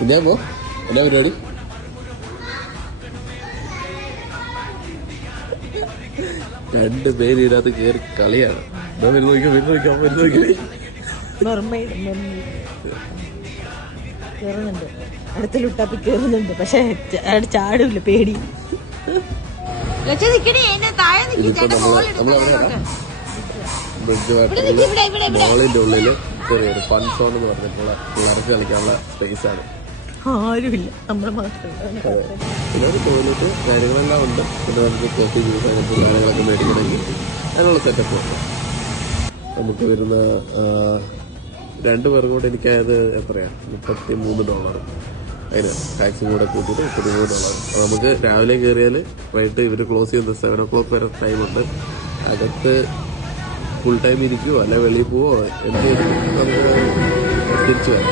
എന്നാ പോ എന്നാ പരിപാടി? രണ്ടുപേര് ഇതിനകത്ത് കയറി കളിയാണ്. കേറുന്നുണ്ട്, അടുത്ത ലുട്ടാപ്പി കേറുന്നുണ്ട്. പക്ഷെ ചാടില്ല, പേടി. മോളിന്റെ ഉള്ളില് ചെറിയൊരു ഫൺ സോൺ എന്ന് പറഞ്ഞിട്ടുള്ള പിള്ളേർക്ക് കളിക്കാനുള്ള സ്പേസ് ആണ്. ആരുമില്ല, നമ്മള് മാത്രം. പിന്നെ ഒരു ടോയ്ലറ്റ് കാര്യങ്ങളെല്ലാം ഉണ്ട്. പിന്നെ നമുക്ക് കോഫി ജ്യൂസ് അങ്ങനത്തെ സാധനങ്ങളൊക്കെ മേടിക്കണമെങ്കിൽ അതിനുള്ള സെറ്റപ്പ് ഉണ്ട്. നമുക്ക് വരുന്ന 2 പേർക്കും കൂടെ എനിക്കത് എത്രയാ $33. അതിന് ടാക്സും കൂടെ കൂട്ടിയിട്ട് $33. നമുക്ക് രാവിലെ കയറിയാൽ വൈകിട്ട് ഇവർ ക്ലോസ് ചെയ്യുന്നത് 7 o'clock വരെ ടൈമുണ്ട്. അകത്ത് ഫുൾ ടൈം ഇരിക്കുവോ അല്ലെ വെളിയിൽ പോവോ എന്ത് നമുക്ക് തിരിച്ചു വരാം.